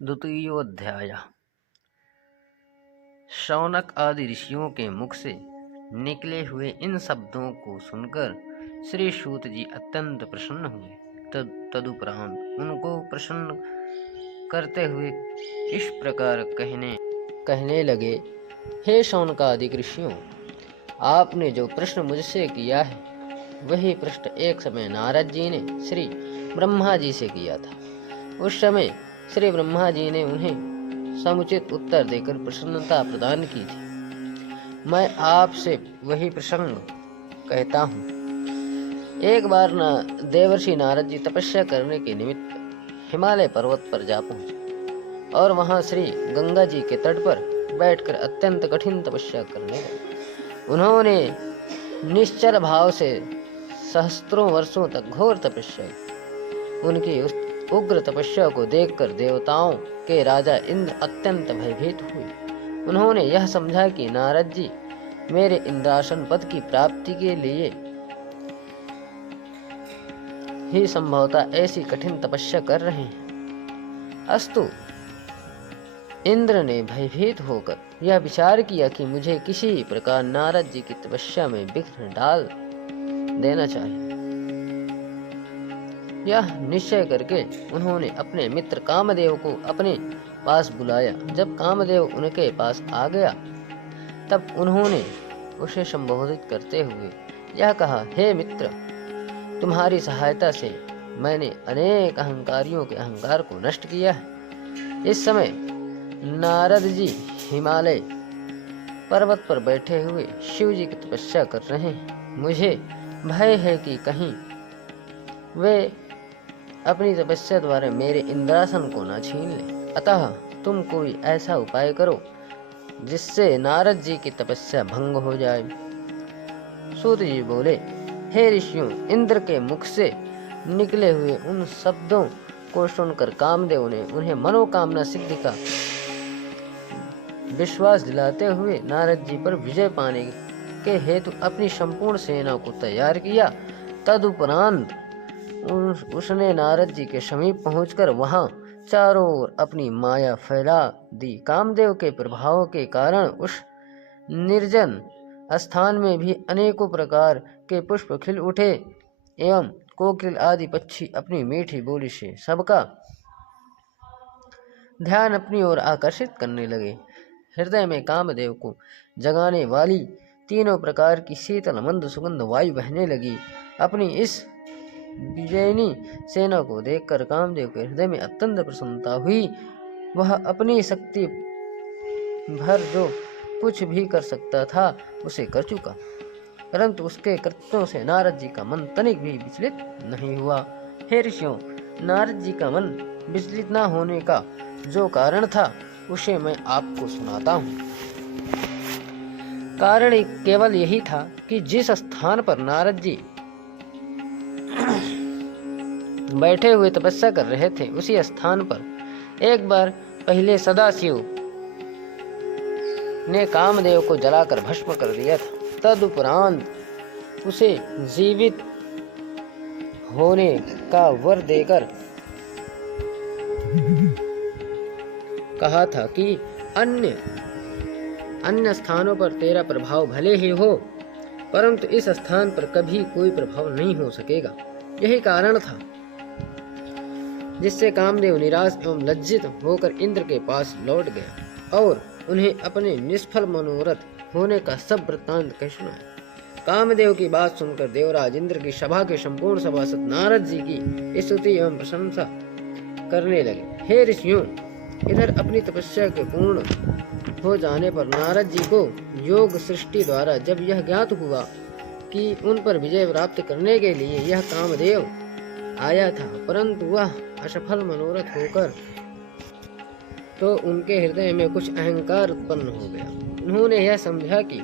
द्वितीयोऽध्याय। शौनक आदि ऋषियों के मुख से निकले हुए इन शब्दों को सुनकर श्री सूत जी अत्यंत प्रसन्न हुए। तदुपरांत उनको प्रसन्न करते हुए इस प्रकार कहने लगे, हे शौनकादि ऋषियों, आपने जो प्रश्न मुझसे किया है वही प्रश्न एक समय नारद जी ने श्री ब्रह्मा जी से किया था। उस समय श्री ब्रह्मा जी ने उन्हें समुचित उत्तर देकर प्रसन्नता प्रदान की थी। मैं आपसे वही प्रसंग कहता हूँ। एक बार देवर्षि नारद जी तपस्या करने के निमित्त हिमालय पर्वत पर जा पहुंचे और वहां श्री गंगा जी के तट पर बैठकर अत्यंत कठिन तपस्या करने लगे। उन्होंने निश्चल भाव से सहस्त्रों वर्षों तक घोर तपस्या की। उनकी उस उग्र तपस्या को देखकर देवताओं के राजा इंद्र अत्यंत भयभीत हुए। उन्होंने यह समझा कि नारद जी मेरे इंद्रासन पद की प्राप्ति के लिए ही संभवतः ऐसी कठिन तपस्या कर रहे हैं। अस्तु, इंद्र ने भयभीत होकर यह विचार किया कि मुझे किसी प्रकार नारद जी की तपस्या में विघ्न डाल देना चाहिए। यह निश्चय करके उन्होंने अपने मित्र कामदेव को अपने पास बुलाया। जब कामदेव उनके पास आ गया तब उन्होंने उसे संबोधित करते हुए यह कहा, हे मित्र, तुम्हारी सहायता से मैंने अनेक अहंकारियों के अहंकार को नष्ट किया है। इस समय नारद जी हिमालय पर्वत पर बैठे हुए शिव जी की तपस्या कर रहे हैं। मुझे भय है कि कहीं वे अपनी तपस्या द्वारा मेरे इंद्रासन को न छीन ले। अतः तुम कोई ऐसा उपाय करो जिससे नारद जी की तपस्या भंग हो जाए। सूत जी बोले, हे ऋषियों, इंद्र के मुख से निकले हुए उन शब्दों को सुनकर कामदेव ने उन्हें मनोकामना सिद्धि का विश्वास दिलाते हुए नारद जी पर विजय पाने के हेतु अपनी संपूर्ण सेना को तैयार किया। तदुपरांत उसने नारद जी के समीप पहुंचकर वहां चारों ओर अपनी माया फैला दी। कामदेव के प्रभाव के कारण उस निर्जन स्थान में भी अनेकों प्रकार के पुष्प खिल उठे एवं कोकिल आदि पक्षी अपनी मीठी बोली से सबका ध्यान अपनी ओर आकर्षित करने लगे। हृदय में कामदेव को जगाने वाली तीनों प्रकार की शीतल मंद सुगंध वायु बहने लगी। अपनी इस विजयनी सेना को देखकर कामदेव के हृदय में अत्यंत प्रसन्नता हुई। वह अपनी शक्ति भर जो कुछ भी कर सकता था उसे कर चुका, परंतु उसके कृत्यों से नारद जी का मन तनिक भी विचलित नहीं हुआ। हे ऋषियों, नारद जी का मन विचलित न होने का जो कारण था उसे मैं आपको सुनाता हूँ। कारण केवल यही था कि जिस स्थान पर नारद जी बैठे हुए तपस्या कर रहे थे उसी स्थान पर एक बार पहले सदाशिव ने कामदेव को जलाकर भस्म कर दिया था। तदुपरांत उसे जीवित होने का वर देकर कहा था कि अन्य स्थानों पर तेरा प्रभाव भले ही हो, परंतु इस स्थान पर कभी कोई प्रभाव नहीं हो सकेगा। यही कारण था जिससे कामदेव निराश एवं लज्जित होकर इंद्र के पास लौट गया और उन्हें अपने निष्फल मनोरथ होने का सब वृत्तांत कह सुनाया। कामदेव की बात सुनकर देवराज इंद्र की सभा के संपूर्ण सभासद नारद जी की स्तुति एवं प्रशंसा करने लगे। हे ऋषियों, इधर अपनी तपस्या के पूर्ण हो जाने पर नारद जी को योग सृष्टि द्वारा जब यह ज्ञात हुआ कि उन पर विजय प्राप्त करने के लिए यह कामदेव आया था, परंतु वह असफल मनोरथ होकर तो उनके हृदय में कुछ अहंकार उत्पन्न हो गया। उन्होंने यह समझा कि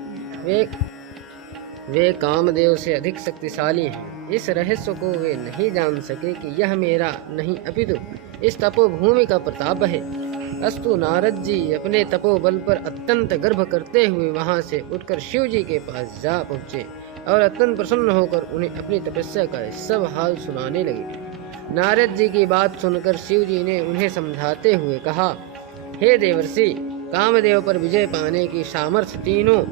वे कामदेव से अधिक शक्तिशाली हैं। इस रहस्य को वे नहीं जान सके कि यह मेरा नहीं अपितु इस तपोभूमि का प्रताप है। अस्तु, नारद जी अपने तपोबल पर अत्यंत गर्व करते हुए वहां से उठकर शिव जी के पास जा पहुंचे और अत्यंत प्रसन्न होकर उन्हें अपनी तपस्या का सब हाल सुनाने लगे। नारद जी की बात सुनकर शिव जी ने उन्हें समझाते हुए कहा, हे देवर्षि, कामदेव पर विजय पाने की सामर्थ्य तीनों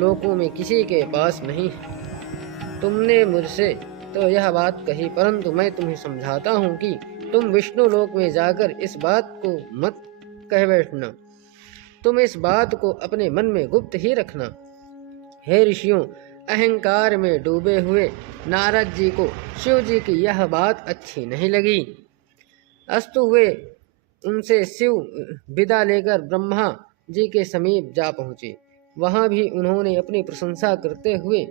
लोकों में किसी के पास नहीं है। तुमने मुझसे तो यह बात कही, परंतु मैं तुम्हें समझाता हूँ कि तुम विष्णु लोक में जाकर इस बात को मत कह बैठना। तुम इस बात को अपने मन में गुप्त ही रखना। हे ऋषियों, अहंकार में डूबे हुए नारद जी को शिव जी की यह बात अच्छी नहीं लगी। अस्तु वे उनसे शिव विदा लेकर ब्रह्मा जी के समीप जा पहुँचे। वहाँ भी उन्होंने अपनी प्रशंसा करते हुए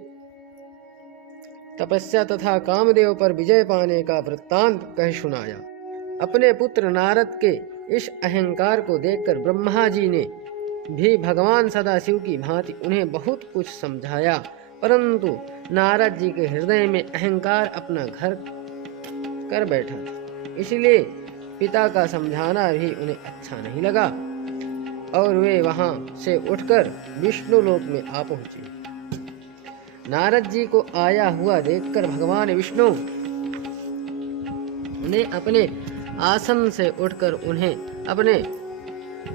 तपस्या तथा कामदेव पर विजय पाने का वृत्तांत कह सुनाया। अपने पुत्र नारद के इस अहंकार को देखकर ब्रह्मा जी ने भी भगवान सदाशिव की भांति उन्हें बहुत कुछ समझाया, परंतु नारद जी के हृदय में अहंकार अपना घर कर बैठा था। इसलिए पिता का समझाना भी उन्हें अच्छा नहीं लगा और वे वहां से उठकर विष्णु लोक में आ पहुंचे। नारद जी को आया हुआ देखकर भगवान विष्णु ने अपने आसन से उठकर उन्हें अपने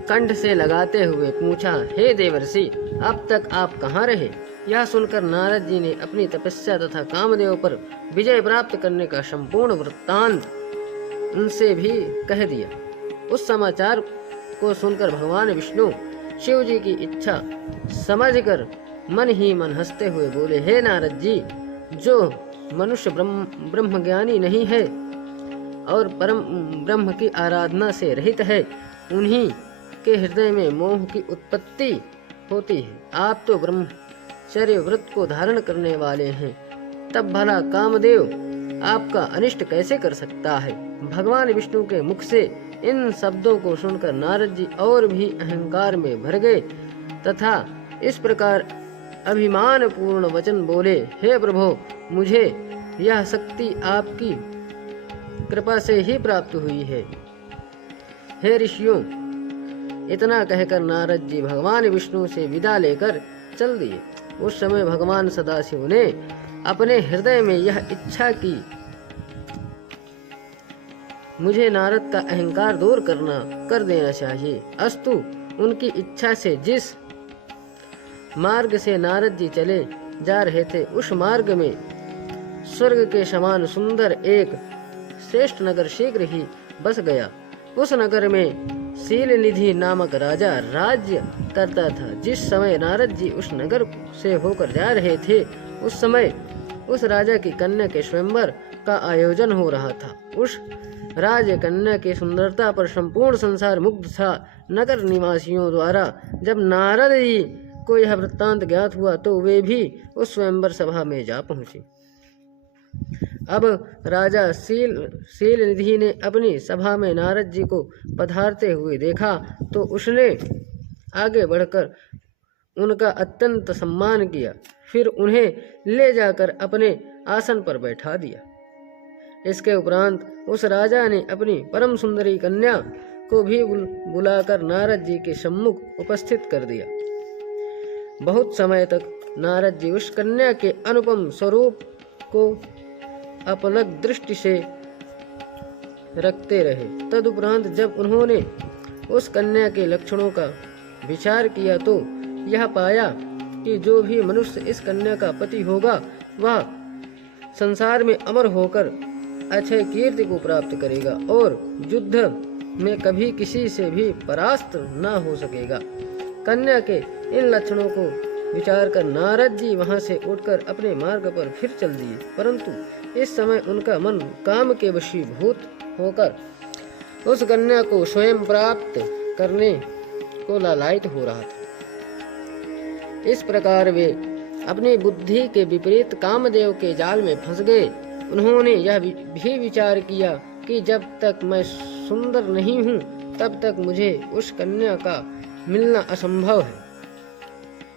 कंठ से लगाते हुए पूछा, हे देवर्षि, अब तक आप कहाँ रहे? यह सुनकर नारद जी ने अपनी तपस्या तथा कामदेव पर विजय प्राप्त करने का संपूर्ण वृत्तांत उनसे भी कह दिया। उस समाचार को सुनकर भगवान विष्णु शिव जी की इच्छा समझकर मन ही मन हंसते हुए बोले, हे नारद जी, जो मनुष्य ब्रह्मज्ञानी नहीं है और परम ब्रह्म की आराधना से रहित है, उन्हीं के हृदय में मोह की उत्पत्ति होती है। आप तो ब्रह्मचर्य व्रत को धारण करने वाले हैं, तब भला कामदेव आपका अनिष्ट कैसे कर सकता है? भगवान विष्णु के मुख से इन शब्दों को सुनकर नारद जी और भी अहंकार में भर गए तथा इस प्रकार अभिमान पूर्ण वचन बोले, हे प्रभु, मुझे यह शक्ति आपकी कृपा से ही प्राप्त हुई है। हे ऋषियों, इतना कहकर नारद जी भगवान विष्णु से विदा लेकर चल दिए। उस समय भगवान सदाशिव ने अपने हृदय में यह इच्छा की, मुझे नारद का अहंकार दूर कर देना चाहिए। अस्तु, उनकी इच्छा से जिस मार्ग से नारद जी चले जा रहे थे, उस मार्ग में स्वर्ग के समान सुंदर एक श्रेष्ठ नगर शीघ्र ही बस गया। उस नगर में शील निधि नामक राजा राज्य करता था। जिस समय नारद जी उस नगर से होकर जा रहे थे, उस समय उस राजा की कन्या के स्वयंवर का आयोजन हो रहा था। उस राज कन्या की सुंदरता पर संपूर्ण संसार मुग्ध था। नगर निवासियों द्वारा जब नारद जी को यह वृत्तांत ज्ञात हुआ तो वे भी उस स्वयंवर सभा में जा पहुंचे। अब राजा शील निधि ने अपनी सभा में नारद जी को पधारते हुए देखा तो उसने आगे बढ़कर उनका अत्यंत सम्मान किया, फिर उन्हें ले जाकर अपने आसन पर बैठा दिया। इसके उपरांत उस राजा ने अपनी परम सुंदरी कन्या को भी बुलाकर नारद जी के सम्मुख उपस्थित कर दिया। बहुत समय तक नारद जी उस कन्या के अनुपम स्वरूप को अपलक दृष्टि से रखते रहे। तदुपरांत जब उन्होंने उस कन्या के लक्षणों का विचार किया तो यह पाया कि जो भी मनुष्य इस कन्या का पति होगा वह संसार में अमर होकर अक्षय कीर्ति को प्राप्त करेगा और युद्ध में कभी किसी से भी परास्त न हो सकेगा। कन्या के इन लक्षणों को विचार कर नारद जी वहां से उठकर अपने मार्ग पर फिर चल दिए, परंतु इस समय उनका मन काम के वशीभूत होकर उस कन्या को स्वयं प्राप्त करने को लालायित हो रहा था। इस प्रकार वे अपनी बुद्धि के विपरीत कामदेव के जाल में फंस गए। उन्होंने यह भी विचार किया कि जब तक मैं सुंदर नहीं हूँ तब तक मुझे उस कन्या का मिलना असंभव है,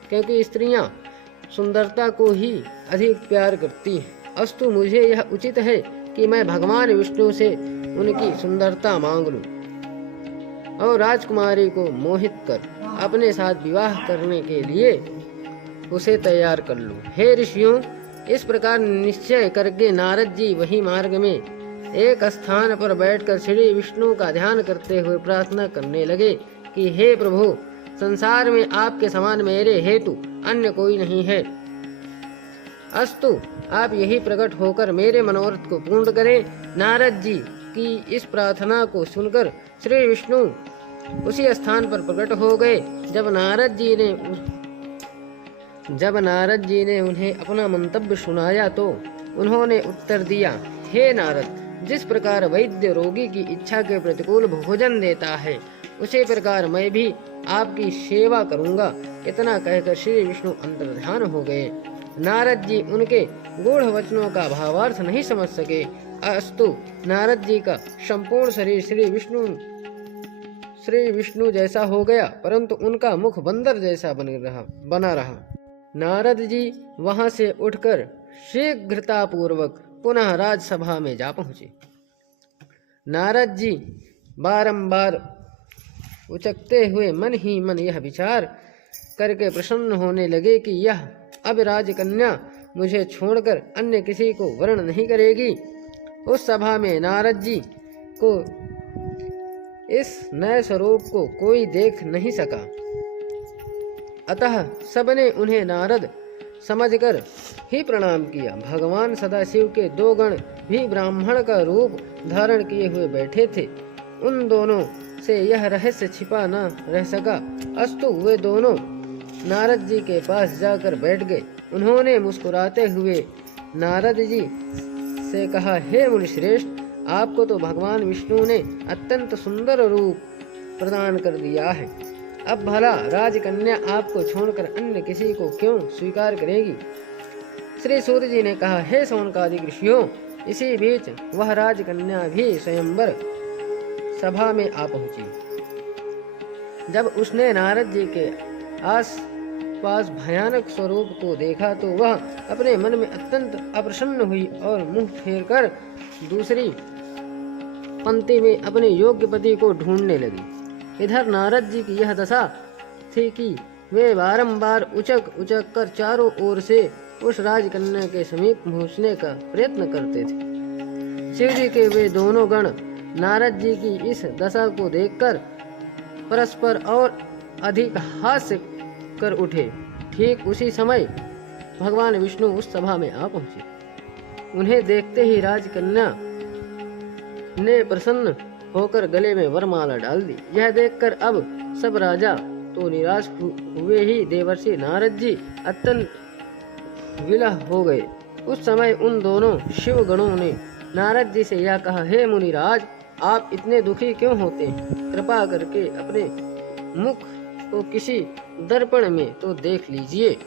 क्योंकि स्त्रियां सुंदरता को ही अधिक प्यार करती हैं। अस्तु, मुझे यह उचित है कि मैं भगवान विष्णु से उनकी सुंदरता मांग लूं और राजकुमारी को मोहित कर अपने साथ विवाह करने के लिए उसे तैयार कर लूं। हे ऋषियों, इस प्रकार निश्चय करके नारद जी वही मार्ग में एक स्थान पर बैठकर श्री विष्णु का ध्यान करते हुए प्रार्थना करने लगे कि हे प्रभु, संसार में आपके समान मेरे हेतु अन्य कोई नहीं है। अस्तु, आप यही प्रकट होकर मेरे मनोरथ को पूर्ण करें। नारद जी की इस प्रार्थना को सुनकर श्री विष्णु उसी स्थान पर प्रकट हो गए। जब नारद जी ने उन्हें अपना मंतव्य सुनाया तो उन्होंने उत्तर दिया, हे नारद, जिस प्रकार वैद्य रोगी की इच्छा के प्रतिकूल भोजन देता है, उसी प्रकार मैं भी आपकी सेवा करूंगा। इतना कहकर श्री विष्णु अंतर्ध्यान हो गए। नारद जी उनके गूढ़ वचनों का भावार्थ नहीं समझ सके। अस्तु, नारद जी का संपूर्ण शरीर श्री विष्णु जैसा हो गया, परंतु उनका मुख बंदर जैसा बना रहा। नारद जी वहां से उठकर शीघ्रता पूर्वक पुनः राजसभा में जा पहुंचे। नारद जी बारंबार उचकते हुए मन ही मन यह विचार करके प्रसन्न होने लगे कि यह अब राजकन्या मुझे छोड़कर अन्य किसी को वर्ण नहीं करेगी। उस सभा में नारद जी को इस नए स्वरूप को कोई देख नहीं सका, अतः सबने उन्हें नारद समझकर ही प्रणाम किया। भगवान सदाशिव के दो गण भी ब्राह्मण का रूप धारण किए हुए बैठे थे। उन दोनों से यह रहस्य छिपा न रह सका। अस्तु, वे दोनों नारद जी के पास जाकर बैठ गए। उन्होंने मुस्कुराते हुए नारद जी से कहा, हे मुनिश्रेष्ठ, आपको तो भगवान विष्णु ने अत्यंत सुंदर रूप प्रदान कर दिया है। अब भला राजकन्या आपको छोड़कर अन्य किसी को क्यों स्वीकार करेगी? श्री सूत जी ने कहा, हे शौनकादिक ऋषियों, इसी बीच वह राजकन्या भी स्वयंवर सभा में आ पहुंची। जब उसने नारद जी के आस पास भयानक स्वरूप को देखा तो वह अपने मन में अत्यंत अप्रसन्न हुई और मुंह फेर कर दूसरी पंक्ति में अपने योग्य पति को ढूंढने लगी। इधर नारद जी की यह दशा थी कि वे बारंबार उचक कर चारों ओर से उस राजकन्या के समीप पहुंचने का प्रयत्न करते थे। शिव जी के वे दोनों गण नारद जी की इस दशा को देखकर परस्पर और अधिक हास्य कर उठे। ठीक उसी समय भगवान विष्णु उस सभा में आ पहुंचे। उन्हें देखते ही राजकन्या ने प्रसन्न होकर गले में वरमाला डाल दी। यह देखकर अब सब राजा तो निराश हुए ही देवर्षि नारद जी अत्यंत विलह हो गए। उस समय उन दोनों शिव गणों ने नारद जी से यह कहा, हे मुनिराज, आप इतने दुखी क्यों होते हैं? कृपा करके अपने मुख को किसी दर्पण में तो देख लीजिए।